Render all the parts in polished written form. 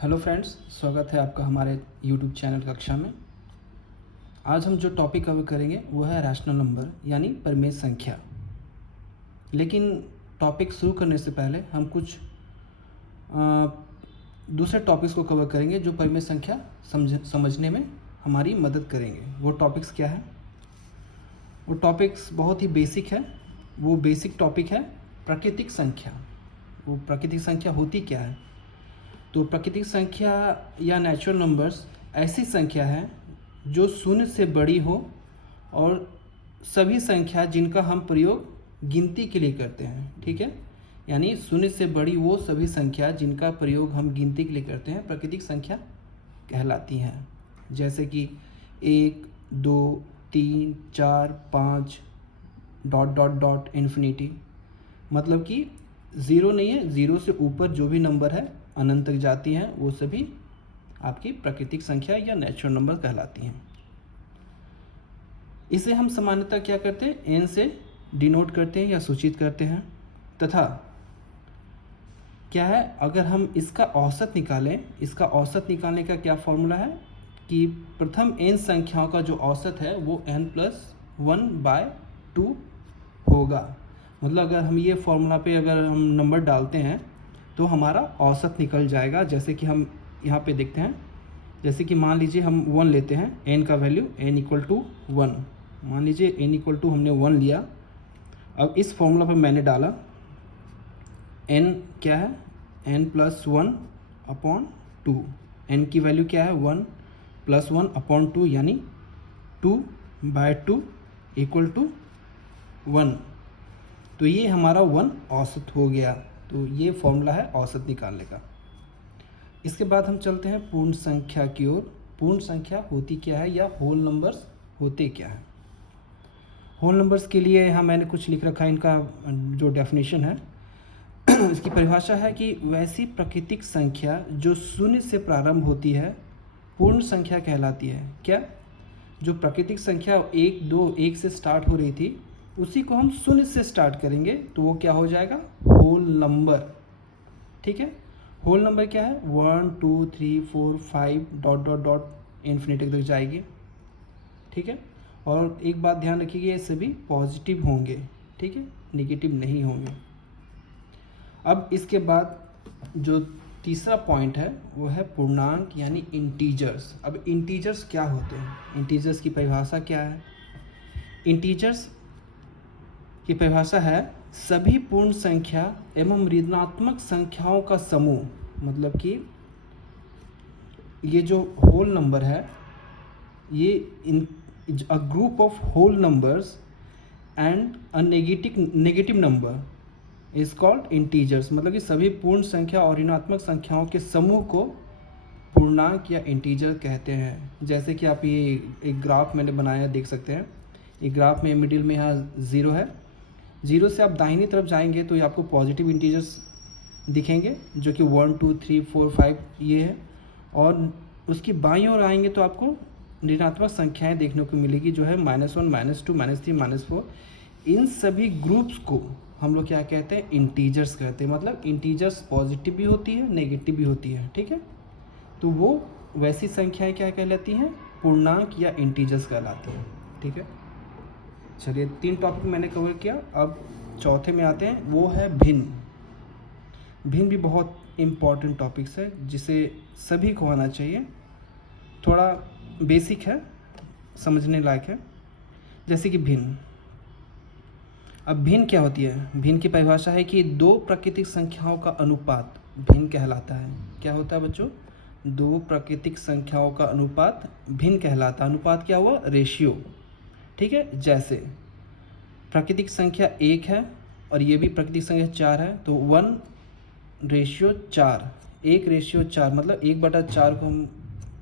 Hello friends, स्वागत है आपका हमारे यूट्यूब चैनल कक्षा में। आज हम जो टॉपिक कवर करेंगे वो है रैशनल नंबर यानी परिमेय संख्या। लेकिन टॉपिक शुरू करने से पहले हम कुछ दूसरे टॉपिक्स को कवर करेंगे जो परिमेय संख्या समझने में हमारी मदद करेंगे। वो टॉपिक्स क्या है? वो टॉपिक्स बहुत ही बेसिक है। वो बेसिक टॉपिक है प्राकृतिक संख्या। वो प्राकृतिक संख्या होती क्या है? तो प्राकृतिक संख्या या नेचुरल नंबर्स ऐसी संख्या है जो शून्य से बड़ी हो और सभी संख्या जिनका हम प्रयोग गिनती के लिए करते हैं। ठीक है, यानी शून्य से बड़ी वो सभी संख्या जिनका प्रयोग हम गिनती के लिए करते हैं प्राकृतिक संख्या कहलाती हैं। जैसे कि 1, 2, 3, 4, 5 डॉट डॉट डॉट इन्फिनिटी। मतलब कि ज़ीरो नहीं है, ज़ीरो से ऊपर जो भी नंबर है अनंत तक जाती हैं वो सभी आपकी प्राकृतिक संख्या या नेचुरल नंबर कहलाती हैं। इसे हम सामान्यतः क्या करते हैं, n से डिनोट करते हैं या सूचित करते हैं। तथा क्या है, अगर हम इसका औसत निकालें, इसका औसत निकालने का क्या फॉर्मूला है कि प्रथम n संख्याओं का जो औसत है वो n+1/2 होगा। मतलब अगर हम ये फॉर्मूला पे अगर हम नंबर डालते हैं तो हमारा औसत निकल जाएगा। जैसे कि हम यहाँ पे देखते हैं, जैसे कि मान लीजिए हम 1 लेते हैं, n का वैल्यू n=1। मान लीजिए n= हमने 1 लिया। अब इस फॉर्मूला पर मैंने डाला n क्या है, n+1/2। n की वैल्यू क्या है, 1+1/2 यानी 2/2 = 1। तो ये हमारा 1 औसत हो गया। तो ये फॉर्मूला है औसत निकालने का। इसके बाद हम चलते हैं पूर्ण संख्या की ओर। पूर्ण संख्या होती क्या है या होल नंबर्स होते क्या है? होल नंबर्स के लिए यहाँ मैंने कुछ लिख रखा है। इनका जो डेफिनेशन है इसकी परिभाषा है कि वैसी प्राकृतिक संख्या जो शून्य से प्रारंभ होती है पूर्ण संख्या कहलाती है। क्या? जो प्राकृतिक संख्या 1, 2, 1 से स्टार्ट हो रही थी उसी को हम शून्य से स्टार्ट करेंगे तो वो क्या हो जाएगा, होल नंबर। ठीक है, होल नंबर क्या है, 1, 2, 3, 4, 5 डॉट डॉट डॉट इन्फिनिटी तक जाएगी। ठीक है, और एक बात ध्यान रखिएगा, ये सभी पॉजिटिव होंगे। ठीक है, नेगेटिव नहीं होंगे। अब इसके बाद जो तीसरा पॉइंट है वो है पूर्णांक यानी इंटीजर्स। अब इंटीजर्स क्या होते हैं, इंटीजर्स की परिभाषा क्या है? इंटीजर्स की परिभाषा है सभी पूर्ण संख्या एवं ऋणात्मक संख्याओं का समूह। मतलब कि ये जो होल नंबर है ये a group of whole numbers and a negative number is called integers. मतलब कि सभी पूर्ण संख्या और ऋणात्मक संख्याओं के समूह को पूर्णांक या इंटीजर कहते हैं। जैसे कि आप ये एक ग्राफ मैंने बनाया देख सकते हैं। ये ग्राफ में मिडिल में यहाँ 0 है। 0 से आप दाहिनी तरफ जाएंगे तो ये आपको पॉजिटिव इंटीजर्स दिखेंगे जो कि 1, 2, 3, 4, 5 ये है। और उसकी बाईं ओर आएंगे तो आपको ऋणात्मक संख्याएं देखने को मिलेगी जो है -1, -2, -3, -4। इन सभी ग्रुप्स को हम लोग क्या कहते हैं, इंटीजर्स कहते हैं। मतलब इंटीजर्स पॉजिटिव भी होती है, नेगेटिव भी होती है। ठीक है, तो वो वैसी संख्याएं क्या कहलाती हैं, पूर्णांक या इंटीजर्स कहलाती हैं। ठीक है, चलिए 3 टॉपिक मैंने कवर किया। अब चौथे में आते हैं, वो है भिन्न। भिन्न भी बहुत इम्पॉर्टेंट टॉपिक्स है जिसे सभी को आना चाहिए। थोड़ा बेसिक है, समझने लायक है। जैसे कि भिन्न। अब भिन्न क्या होती है? भिन्न की परिभाषा है कि 2 प्राकृतिक संख्याओं का अनुपात भिन्न कहलाता है। क्या होता है बच्चों? 2 प्राकृतिक संख्याओं का अनुपात भिन्न कहलाता है। अनुपात क्या हुआ? रेशियो। ठीक है, जैसे प्राकृतिक संख्या 1 है और ये भी प्राकृतिक संख्या 4 है तो 1:4, 1:4 मतलब 1/4 को हम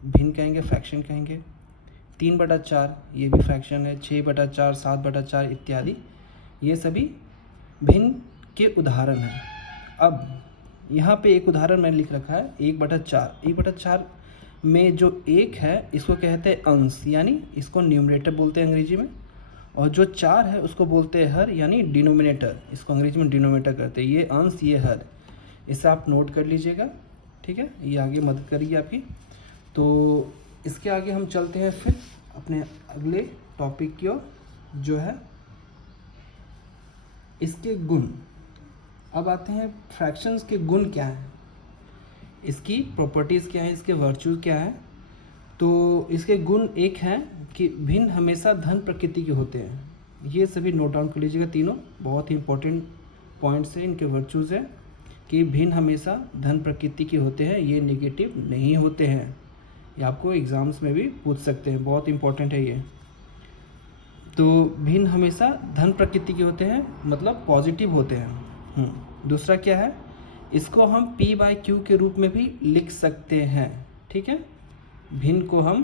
भिन्न कहेंगे, फ्रैक्शन कहेंगे। 3/4 ये भी फ्रैक्शन है, 6/4, 7/4 इत्यादि ये सभी भिन्न के उदाहरण हैं। अब यहाँ पे एक उदाहरण मैंने लिख रखा है 1/4। 1/4 में जो 1 है इसको कहते हैं अंश, यानी इसको न्यूमरेटर बोलते हैं अंग्रेजी में। और जो 4 है उसको बोलते हैं हर, यानी डिनोमिनेटर। इसको अंग्रेजी में डिनोमिनेटर कहते हैं। ये अंश, ये हर। इसे आप नोट कर लीजिएगा। ठीक है, ये आगे मदद करेगी आपकी। तो इसके आगे हम चलते हैं फिर अपने अगले टॉपिक की ओर, जो है इसके गुण। अब आते हैं फ्रैक्शंस के गुण क्या हैं, इसकी प्रॉपर्टीज़ क्या हैं, इसके वर्च्यूज क्या हैं। तो इसके गुण एक हैं कि भिन्न हमेशा धन प्रकृति के होते हैं। ये सभी नोट डाउन कर लीजिएगा, तीनों बहुत ही इंपॉर्टेंट पॉइंट्स हैं, इनके वर्च्यूज हैं कि भिन्न हमेशा धन प्रकृति के होते हैं, ये नेगेटिव नहीं होते हैं। ये आपको एग्ज़ाम्स में भी पूछ सकते हैं, बहुत इंपॉर्टेंट है ये। तो भिन्न हमेशा धन प्रकृति के होते हैं, मतलब पॉजिटिव होते हैं। दूसरा क्या है, इसको हम P/Q के रूप में भी लिख सकते हैं, ठीक है। भिन्न को हम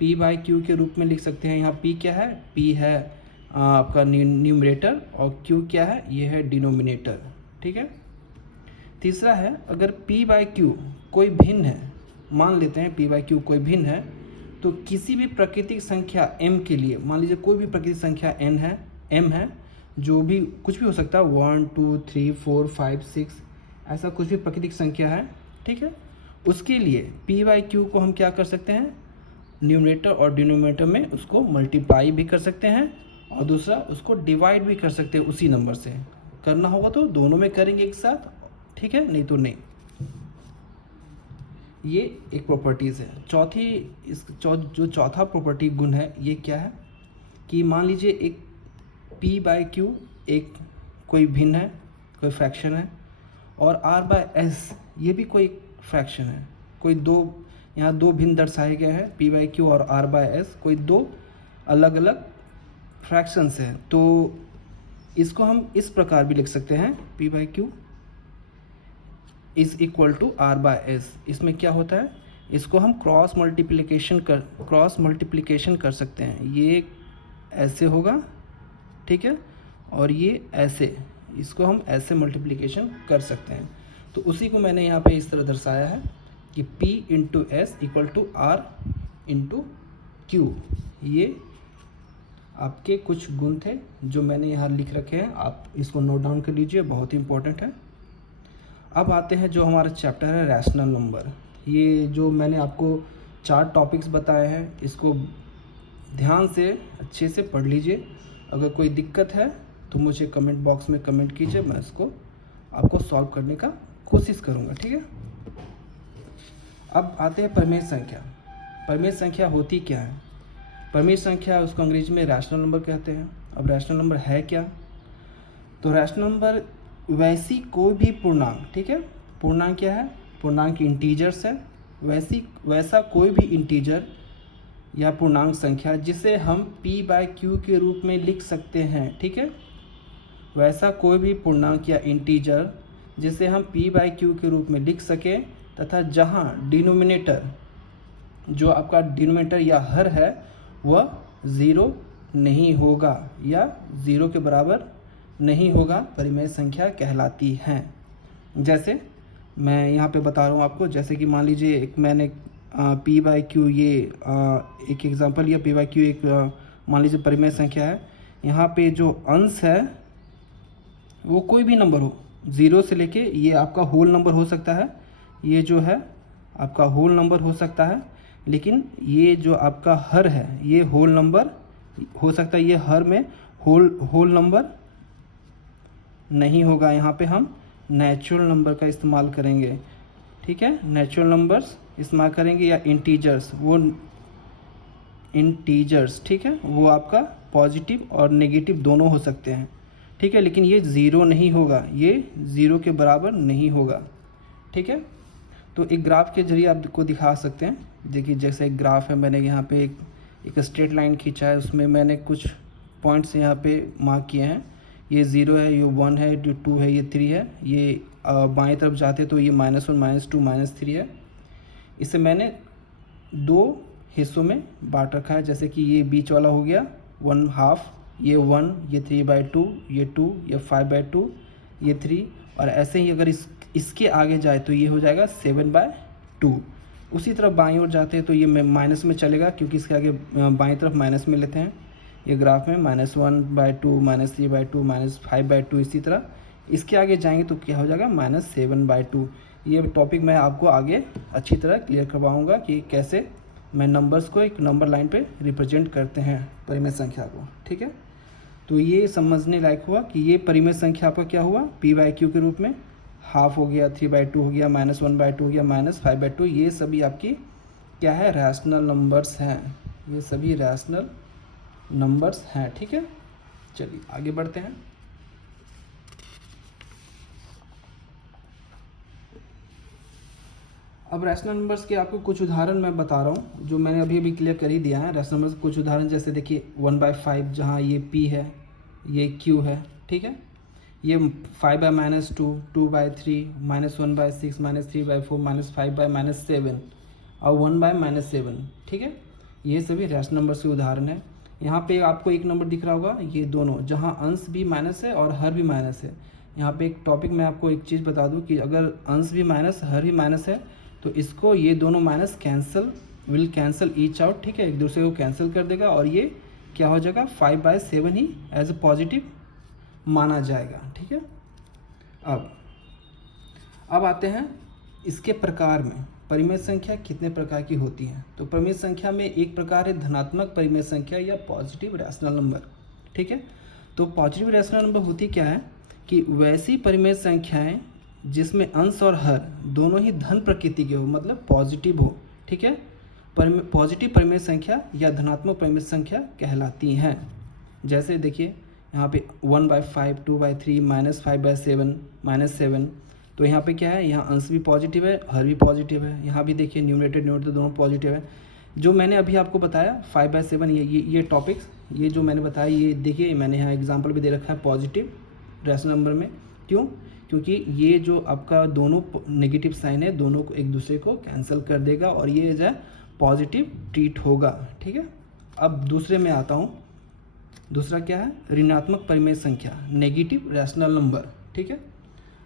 P/Q के रूप में लिख सकते हैं। यहाँ P क्या है, P है आपका न्यूमरेटर और Q क्या है, ये है डिनोमिनेटर, ठीक है। तीसरा है, अगर P/Q कोई भिन्न है, मान लेते हैं P/Q कोई भिन्न है, तो किसी भी प्राकृतिक संख्या m के लिए, मान लीजिए कोई भी प्राकृतिक संख्या n है, m है, जो भी कुछ भी हो सकता है, 1 2 3 4 5 6, ऐसा कुछ भी प्राकृतिक संख्या है, ठीक है। उसके लिए P/Q को हम क्या कर सकते हैं, न्यूमरेटर और डिनोमिनेटर में उसको मल्टीप्लाई भी कर सकते हैं, और दूसरा उसको डिवाइड भी कर सकते हैं। उसी नंबर से करना होगा तो दोनों में करेंगे एक साथ, ठीक है, नहीं तो नहीं। ये एक प्रॉपर्टीज़ है। जो चौथा प्रॉपर्टी गुण है, ये क्या है कि मान लीजिए एक P/Q एक कोई भिन्न है, कोई फ्रैक्शन है, और R/S ये भी कोई फ्रैक्शन है। कोई दो, यहाँ दो भिन्न दर्शाए गए हैं, P/Q और R/S, कोई दो अलग अलग फ्रैक्शंस हैं। तो इसको हम इस प्रकार भी लिख सकते हैं, P/Q is equal to R/S। इसमें क्या होता है, इसको हम क्रॉस मल्टीप्लिकेशन कर सकते हैं। ये ऐसे होगा, ठीक है, और ये ऐसे, इसको हम ऐसे मल्टीप्लिकेशन कर सकते हैं। तो उसी को मैंने यहाँ पे इस तरह दर्शाया है कि P/S इक्वल टू R/Q। ये आपके कुछ गुण थे जो मैंने यहाँ लिख रखे हैं, आप इसको नोट डाउन कर लीजिए, बहुत ही इंपॉर्टेंट है। अब आते हैं जो हमारा चैप्टर है रैशनल नंबर। ये जो मैंने आपको 4 टॉपिक्स बताए हैं, इसको ध्यान से अच्छे से पढ़ लीजिए। अगर कोई दिक्कत है तो मुझे कमेंट बॉक्स में कमेंट कीजिए, मैं इसको आपको सॉल्व करने का कोशिश करूँगा, ठीक है। अब आते हैं परमेय संख्या। परमेय संख्या होती क्या है, परमेय संख्या उसको अंग्रेजी में रैशनल नंबर कहते हैं। अब रैशनल नंबर है क्या, तो रैशनल नंबर वैसी कोई भी पूर्णांक, ठीक है, पूर्णांक क्या है, पूर्णांक इंटीजर्स है, वैसा कोई भी इंटीजर या पूर्णांक संख्या जिसे हम P/Q के रूप में लिख सकते हैं, ठीक है। वैसा कोई भी पूर्णांक या इंटीजर जिसे हम P/Q के रूप में लिख सकें, तथा जहां डिनोमिनेटर, जो आपका डिनोमिनेटर या हर है, वह 0 नहीं होगा या 0 के बराबर नहीं होगा, परिमेय संख्या कहलाती हैं। जैसे मैं यहाँ पे बता रहा हूँ आपको, जैसे कि मान लीजिए एक मैंने P/Q ये एक एग्जांपल लिया, P/Q एक मान लीजिए परिमेय संख्या है। यहाँ पे जो अंश है वो कोई भी नंबर हो, 0 से लेके ये आपका होल नंबर हो सकता है, ये जो है आपका होल नंबर हो सकता है, लेकिन ये जो आपका हर है ये होल नंबर हो सकता है, ये हर में होल नंबर नहीं होगा। यहाँ पे हम नेचुरल नंबर का इस्तेमाल करेंगे, ठीक है, नेचुरल नंबर्स इस्तेमाल करेंगे, या इंटीजर्स, वो इंटीजर्स, ठीक है, वो आपका पॉजिटिव और नेगेटिव दोनों हो सकते हैं, ठीक है, लेकिन ये 0 नहीं होगा, ये 0 के बराबर नहीं होगा, ठीक है। तो एक ग्राफ के जरिए आपको दिखा सकते हैं। देखिए जैसे एक ग्राफ है, मैंने यहाँ पे एक स्ट्रेट लाइन खींचा है, उसमें मैंने कुछ पॉइंट्स यहाँ पे मार्क किए हैं। ये 0 है, ये 1 है, ये 2 है, ये 3 है, ये बाएं तरफ जाते तो ये -1 -2 -3 है। इसे मैंने 2 हिस्सों में बांट रखा है, जैसे कि ये बीच वाला हो गया 1/2, ये 1, ये 3/2, ये 2, ये 5/2, ये 3, और ऐसे ही अगर इसके आगे जाए तो ये हो जाएगा 7/2। उसी तरफ बाईं ओर जाते हैं तो ये माइनस में चलेगा, क्योंकि इसके आगे बाईं तरफ माइनस में लेते हैं। ये ग्राफ में -1/2, -3/2, -5/2, इसी तरह इसके आगे जाएंगे तो क्या हो जाएगा -7/2। ये टॉपिक मैं आपको आगे अच्छी तरह क्लियर करवाऊँगा कि कैसे मैं नंबर्स को एक नंबर लाइन पे रिप्रेजेंट करते हैं परिमेय संख्या को, ठीक है। तो ये समझने लायक हुआ कि ये परिमेय संख्या आपका क्या हुआ, p/q के रूप में, हाफ हो गया, 3/2 हो गया, -1/2 हो गया, -5/2, ये सभी आपकी क्या है, रैशनल नंबर्स हैं, ये सभी रैशनल नंबर्स हैं, ठीक है। चलिए आगे बढ़ते हैं। अब रैशनल नंबर्स के आपको कुछ उदाहरण मैं बता रहा हूँ, जो मैंने अभी क्लियर कर ही दिया है। रैशनल नंबर्स कुछ उदाहरण जैसे देखिए 1/5, जहाँ ये p है, ये q है, ठीक है। ये 5/-2, 2/3, -1/6, -3/4, -5/-7 और 1/-7, ठीक है। ये सभी रैशनल नंबर्स के उदाहरण है। यहाँ पे आपको एक नंबर दिख रहा होगा, ये दोनों, जहाँ अंश भी माइनस है और हर भी माइनस है। यहाँ पे एक टॉपिक मैं आपको एक चीज़ बता दूँ कि अगर अंश भी माइनस, हर भी माइनस है, तो इसको ये दोनों minus will cancel each out, ठीक है, एक दूसरे को कैंसिल कर देगा और ये क्या हो जाएगा, 5/7 ही एज ए पॉजिटिव माना जाएगा, ठीक है। अब आते हैं इसके प्रकार में, परिमेय संख्या कितने प्रकार की होती हैं। तो परिमेय संख्या में एक प्रकार है धनात्मक परिमेय संख्या या पॉजिटिव रैशनल नंबर, ठीक है। तो पॉजिटिव रैशनल नंबर होती क्या है कि वैसी परिमेय संख्याएं जिसमें अंश और हर दोनों ही धन प्रकृति के हो, मतलब पॉजिटिव हो, ठीक है। पॉजिटिव परिमेय संख्या या धनात्मक परिमेय संख्या कहलाती हैं। जैसे देखिए यहाँ पे 1/5, 2/3, -5/7, -7, तो यहाँ पे क्या है, यहाँ अंश भी पॉजिटिव है, हर भी पॉजिटिव है। यहाँ भी देखिए न्यूमरेटर दोनों पॉजिटिव है। जो मैंने अभी आपको बताया 5/7, ये टॉपिक्स, ये जो मैंने बताया, ये देखिए मैंने यहाँ एग्जांपल भी दे रखा है पॉजिटिव रैशनल नंबर में। क्यों? क्योंकि ये जो आपका दोनों नेगेटिव साइन है, दोनों को एक दूसरे को कैंसिल कर देगा और ये जो है पॉजिटिव ट्रीट होगा, ठीक है। अब दूसरे में आता हूँ। दूसरा क्या है, ऋणात्मक परिमेय संख्या, नेगेटिव रैशनल नंबर, ठीक है।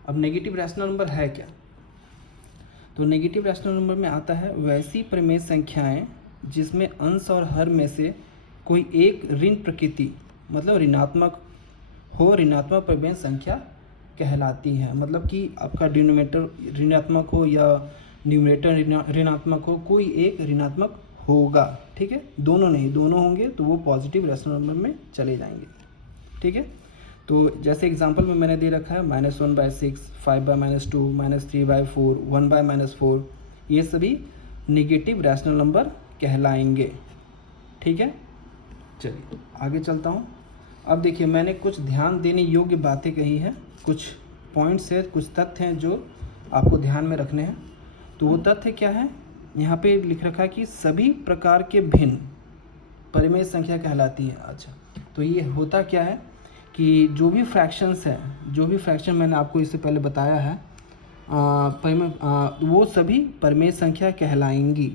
अब नेगेटिव रैशनल नंबर है क्या? तो नेगेटिव रैशनल नंबर में आता है वैसी परिमेय संख्याएं जिसमें अंश और हर में से कोई एक ऋण प्रकृति, मतलब ऋणात्मक हो, ऋणात्मक परिमेय संख्या कहलाती है। मतलब कि आपका डिनोमिनेटर ऋणात्मक हो या न्यूमरेटर ऋणात्मक हो, कोई एक ऋणात्मक होगा, ठीक है। दोनों नहीं, दोनों होंगे तो वो पॉजिटिव रैशनल नंबर में चले जाएंगे, ठीक है। तो जैसे एग्जांपल में मैंने दे रखा है -1/6, 5/-2, -3/4, 1/-4, ये सभी नेगेटिव रैशनल नंबर कहलाएंगे, ठीक है। चलिए आगे चलता हूँ। अब देखिए मैंने कुछ ध्यान देने योग्य बातें कही हैं, कुछ पॉइंट्स है, कुछ तथ्य हैं जो आपको ध्यान में रखने हैं। तो वो तथ्य क्या है, यहाँ पे लिख रखा है कि सभी प्रकार के भिन्न परिमेय संख्या कहलाती है। अच्छा, तो ये होता क्या है कि जो भी फ्रैक्शंस हैं, जो भी फ्रैक्शन मैंने आपको इससे पहले बताया है, वो सभी परिमेय संख्या कहलाएंगी।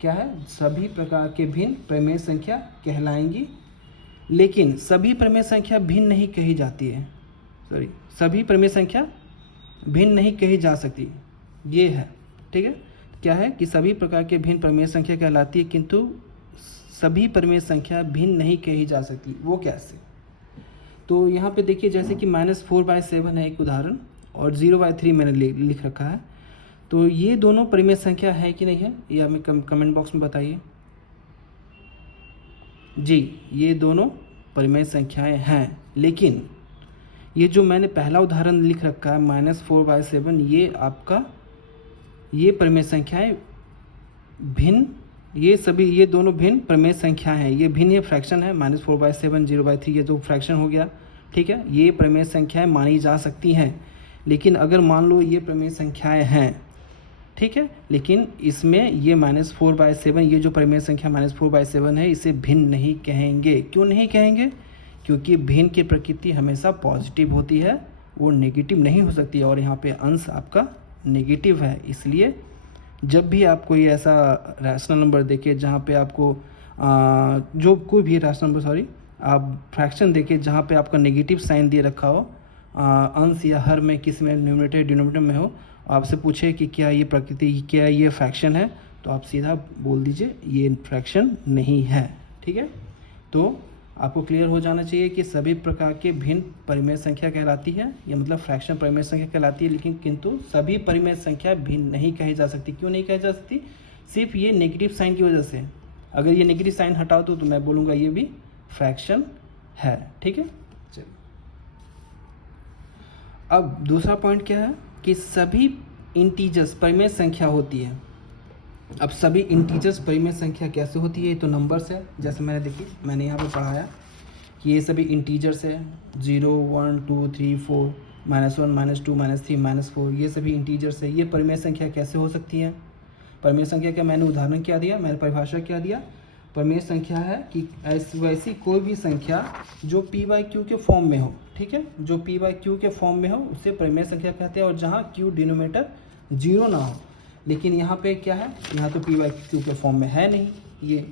क्या है, सभी प्रकार के भिन्न परिमेय संख्या कहलाएंगी। लेकिन सभी परिमेय संख्या भिन्न नहीं कही जाती है, सभी परिमेय संख्या भिन्न नहीं कही जा सकती, ये है, ठीक है। क्या है कि सभी प्रकार के भिन्न परिमेय संख्या कहलाती है, किंतु सभी परिमेय संख्या भिन्न नहीं कही जा सकती। वो कैसे? तो यहाँ पे देखिए जैसे कि -4/7 है एक उदाहरण, और 0/3 मैंने लिख रखा है। तो ये दोनों परिमेय संख्या है कि नहीं है, ये हमें कमेंट बॉक्स में बताइए। जी, ये दोनों परिमेय संख्याएं हैं, लेकिन ये जो मैंने पहला उदाहरण लिख रखा है -4/7, ये आपका, ये परिमेय संख्याएं भिन्न, ये दोनों भिन्न परिमेय संख्याएं हैं। ये भिन्न, ये फ्रैक्शन है, -4/7, 0/3, ये तो फ्रैक्शन हो गया, ठीक है। ये परिमेय संख्याएं मानी जा सकती हैं। लेकिन अगर मान लो ये परिमेय संख्याएं हैं, ठीक है, लेकिन इसमें ये -4/7, ये जो परिमेय संख्या -4/7 है, इसे भिन्न नहीं कहेंगे। क्यों नहीं कहेंगे? क्योंकि भिन्न की प्रकृति हमेशा पॉजिटिव होती है, वो नेगेटिव नहीं हो सकती। और यहाँ पे अंश आपका नेगेटिव है, इसलिए जब भी आप कोई ऐसा रैशनल नंबर देखे जहाँ पे आपको जो कोई भी रैशनल नंबर आप फ्रैक्शन देखे जहाँ पे आपका नेगेटिव साइन दे रखा हो, अंश या हर में, किसी में न्यूमरेटर डिनोमिनेटर में हो, आपसे पूछे कि क्या ये प्रकृति, क्या ये फ्रैक्शन है, तो आप सीधा बोल दीजिए ये फ्रैक्शन नहीं है, ठीक है। तो आपको क्लियर हो जाना चाहिए कि सभी प्रकार के भिन्न परिमेय संख्या कहलाती है, या मतलब फ्रैक्शन परिमेय संख्या कहलाती है, लेकिन किंतु सभी परिमेय संख्या भिन्न नहीं कही जा सकती। क्यों नहीं कही जा सकती? सिर्फ ये नेगेटिव साइन की वजह से। अगर ये नेगेटिव साइन हटाओ तो मैं बोलूँगा ये भी फ्रैक्शन है। ठीक है, चलिए अब दूसरा पॉइंट क्या है कि सभी इंटीजर्स परिमेय संख्या होती है। अब सभी इंटीजर्स परिमेय संख्या कैसे होती है? ये तो नंबर्स है, जैसे मैंने यहाँ पे पढ़ाया कि ये सभी इंटीजर्स है, 0 1 2 3 4 -1 -2 -3 -4, ये सभी इंटीजर्स है। ये परिमेय संख्या कैसे हो सकती है? परिमेय संख्या का मैंने उदाहरण क्या दिया, मैंने परिभाषा क्या दिया? परिमेय संख्या है कि वैसी कोई भी संख्या जो p/q के फॉर्म में हो। ठीक है, जो p/q के फॉर्म में हो उसे परिमेय संख्या कहते हैं, और जहाँ q डिनोमिनेटर 0 ना हो। लेकिन यहाँ पे क्या है, यहाँ तो p/q के फॉर्म में है नहीं, ये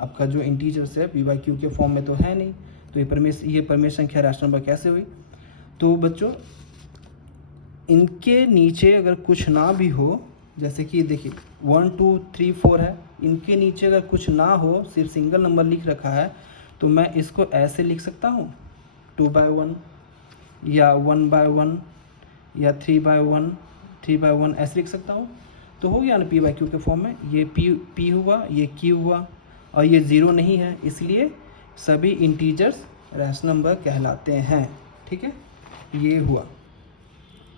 आपका जो इंटीजर्स है p/q के फॉर्म में तो है नहीं, तो ये परिमेय संख्या रैशनल नंबर कैसे हुई? तो बच्चों इनके नीचे अगर कुछ ना भी हो, जैसे कि देखिए 1 2 3 4 है, इनके नीचे अगर कुछ ना हो, सिर्फ सिंगल नंबर लिख रखा है, तो मैं इसको ऐसे लिख सकता हूँ 2/1 या 1/1 या 3/1 ऐसे लिख सकता हूँ। तो हो गया ना p/q के फॉर्म में। ये p हुआ, ये q हुआ, और ये 0 नहीं है, इसलिए सभी इंटीजर्स रैशनल नंबर कहलाते हैं। ठीक है, ये हुआ।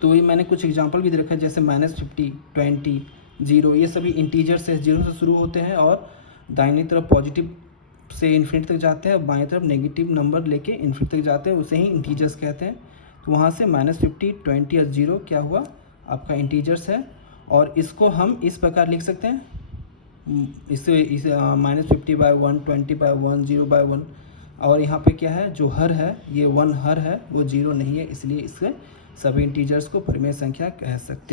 तो ये मैंने कुछ एग्जांपल भी दे रखा है, जैसे -50 20 0, ये सभी इंटीजर्स है, 0 से शुरू होते हैं और दाहिनी तरफ पॉजिटिव से इन्फिनिटी तक जाते हैं, और बाईं तरफ नेगेटिव नंबर लेके इन्फिनिटी तक जाते हैं, उसे ही इंटीजर्स कहते हैं। तो वहाँ से -50 20 और 0 क्या हुआ? आपका इंटीजर्स है। और इसको हम इस प्रकार लिख सकते हैं, इससे -50/1 20/1 0/1, और यहाँ पे क्या है, जो हर है ये 1 हर है, वो 0 नहीं है, इसलिए इसके सभी इंटीजर्स को परिमेय संख्या कह सकते हैं।